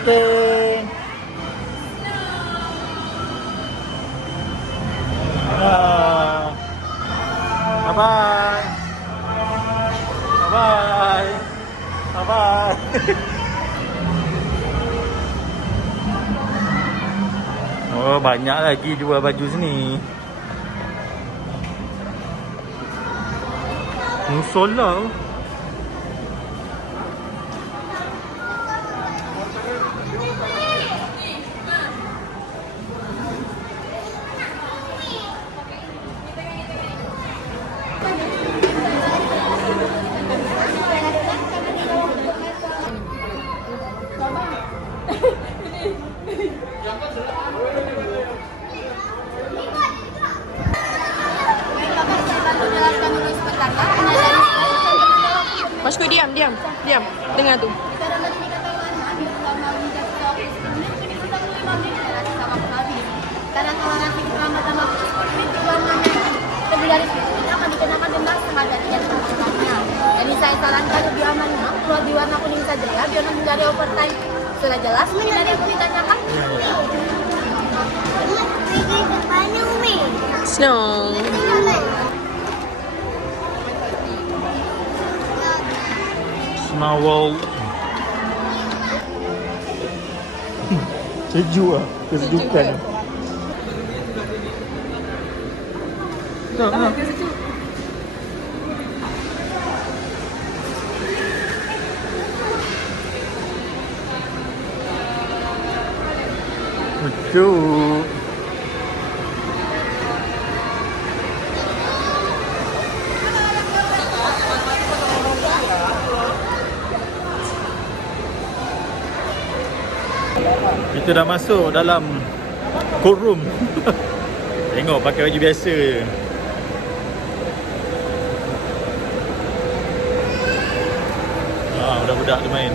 exciting. Bye-bye. Bye-bye. Bye-bye. Oh, banyak lagi jual baju sini. Musola. Masku diam. Dengar tu. Karena kalau nanti terlambat sama 10 menit warnanya lebih dari 10 menit akan dikenakan denda seharga 300.000. Jadi saya sarankan lebih aman keluar di warna kuning saja ya, biar menghindari overtime. Sudah jelas mungkin ada yang ditanyakan? Snow. Small sejuk lah, kesejukan. Tak. Sejuk. Kita dah masuk dalam cold room. Tengok pakai baju biasa je. Budak-budak tu main.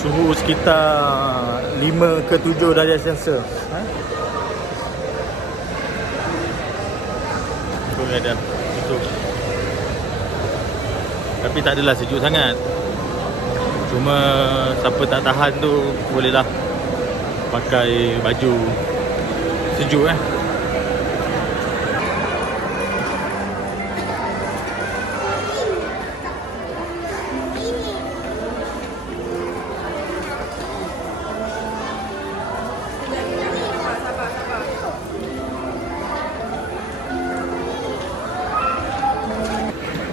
Suhu sekitar 5 ke 7 darjah Celsius. Itu ada tutup. Tapi tak adalah sejuk sangat. Cuma siapa tak tahan tu bolehlah pakai baju sejuk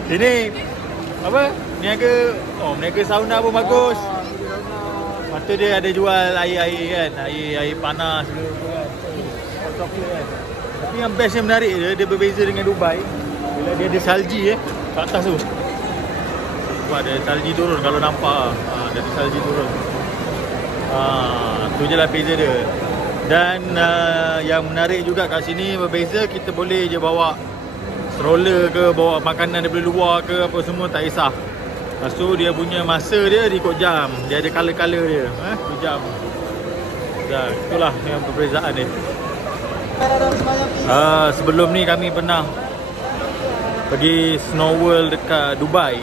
Ini apa? Niaga sauna pun bagus. Lepas tu dia ada jual air kan, air panas ke kan. Coklat kan. Tapi yang best yang menarik dia berbeza dengan Dubai. Bila dia ada salji kat atas tu. Sebab ada salji turun kalau nampak. Ada salji turun. Tu je lah beza dia. Dan yang menarik juga kat sini berbeza, kita boleh je bawa stroller ke, bawa makanan daripada luar ke, apa semua tak kisah. Lepas tu dia punya masa dia ikut jam. Dia ada color-color dia, jam. Dah, itulah yang perbezaan dia. Sebelum ni kami pernah pergi Snow World dekat Dubai.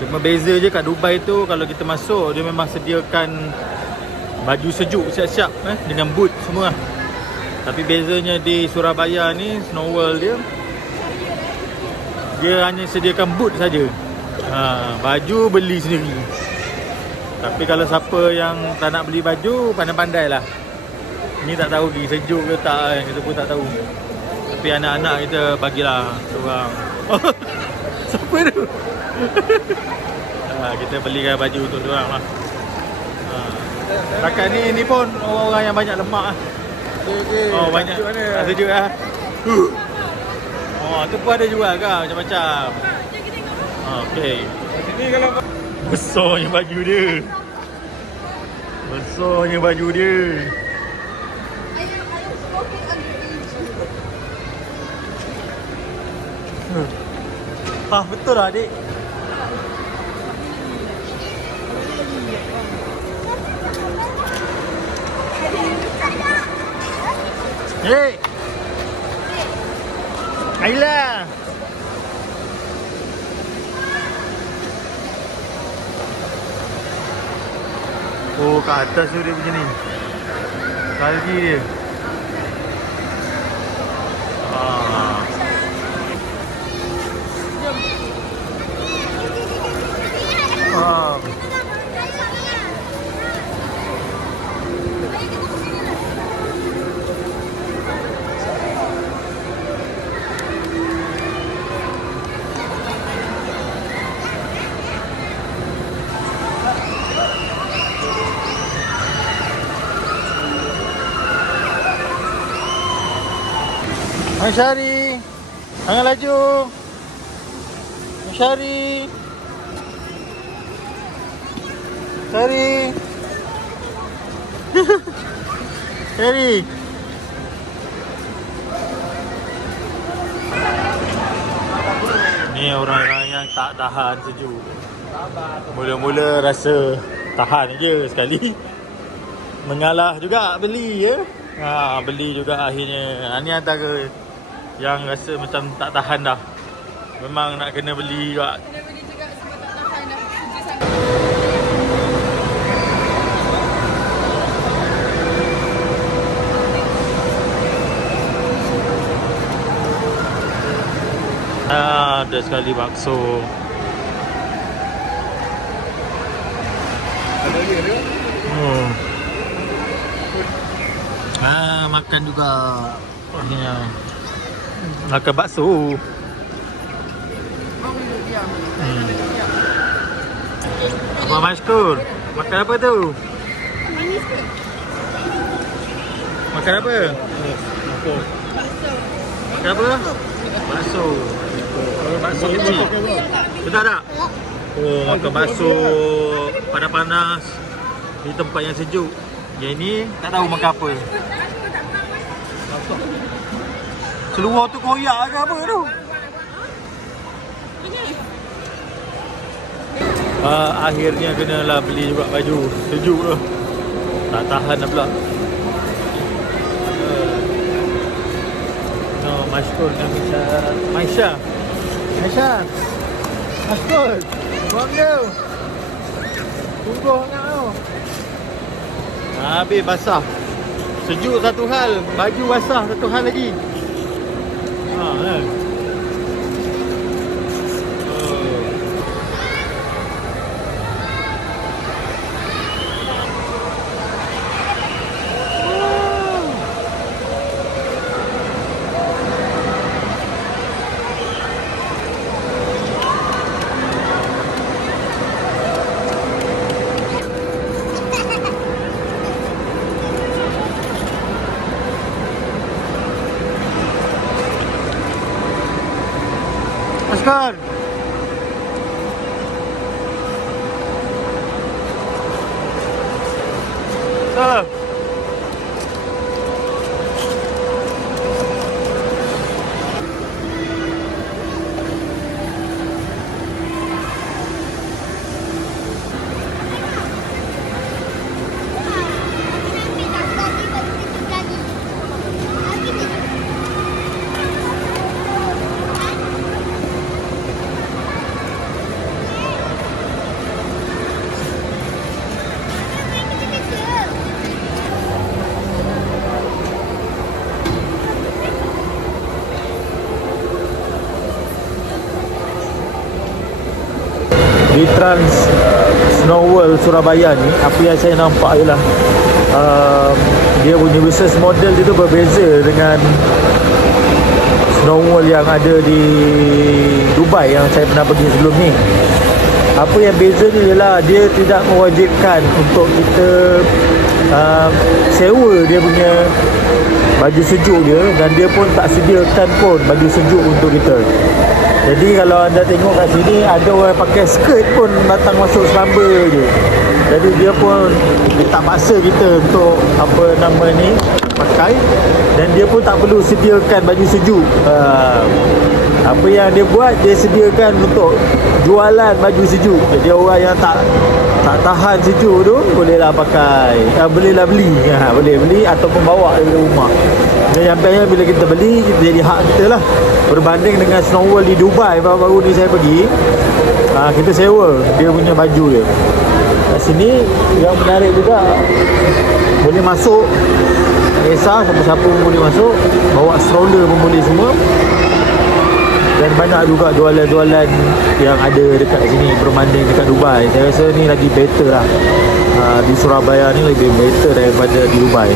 Cuma beza je kat Dubai tu, kalau kita masuk dia memang sediakan baju sejuk siap-siap dengan boot semua. Tapi bezanya di Surabaya ni, Snow World dia hanya sediakan boot saja. Baju beli sendiri. Tapi kalau siapa yang tak nak beli baju, pandai-pandai lah. Ni tak tahu lagi sejuk ke tak, kita pun tak tahu. Tapi anak-anak kita bagilah seorang. Siapa tu? Kita belikan baju untuk diorang lah. Rakan ni pun orang-orang yang banyak lemak lah. Oh, banyak sejuk lah. Tu pun ada jual ke macam-macam. Okey. Ni kalau besarnya baju dia. Besarnya baju dia. Betul lah adik. Hey, Ayla. Oh, kat atas tu dia punya ni. Salji dia. Ah. Ah. Syari, jangan laju. Syari. Syari. Syari. Ni orang-orang yang tak tahan sejuk. Mula-mula rasa tahan je sekali. Mengalah juga beli ya. Beli juga akhirnya. Ni antara yang rasa macam tak tahan dah. Memang nak kena beli juga. Kena beli juga sebab tak tahan dah. Sejuk sangat. Ada sekali bakso. Ada lagi ada? Makan juga. Akhirnya makan bakso. Apa Mashkur? Makan apa tu? Makan apa? Makan apa? Bakso. Bakso kecil. Betul tak? Oh, makan bakso panas-panas di tempat yang sejuk. Yang ni tak tahu makan apa. Seluar tu koyak ke apa tu? Akhirnya kenalah beli juga baju. Sejuk tu. Tak tahan dah pula. Mashkur dengan Maisha. Maisha. Mashkur. Buang dia. Tunggu nak tau. Habis basah. Sejuk satu hal, baju basah satu hal lagi. Kan. Oscar. Di Trans Snow World Surabaya ni, apa yang saya nampak ialah dia punya business model dia tu berbeza dengan Snow World yang ada di Dubai yang saya pernah pergi sebelum ni. Apa yang beza ni ialah dia tidak mewajibkan untuk kita sewa dia punya baju sejuk dia, dan dia pun tak sediakan pun baju sejuk untuk kita. Jadi kalau anda tengok kat sini, ada orang pakai skirt pun datang masuk selamba je. Jadi dia pun tak paksa kita untuk apa nama ni pakai, dan dia pun tak perlu sediakan baju sejuk. Apa yang dia buat, dia sediakan untuk jualan baju sejuk. Jadi orang yang tak tahan sejuk tu bolehlah pakai, bolehlah beli. Boleh beli ataupun bawa dari rumah. Dan yang bestnya bila kita beli, kita jadi hak kita lah. Berbanding dengan Snow World di Dubai baru-baru ni saya pergi, kita sewa dia punya baju dia. Kat sini yang menarik juga, boleh masuk, tak kisah siapa-siapa pun boleh masuk, bawa stroller pun boleh semua. Dan banyak juga jualan-jualan yang ada dekat sini berbanding dekat Dubai. Saya rasa ni lagi better lah. Di Surabaya ni lebih better daripada di Dubai.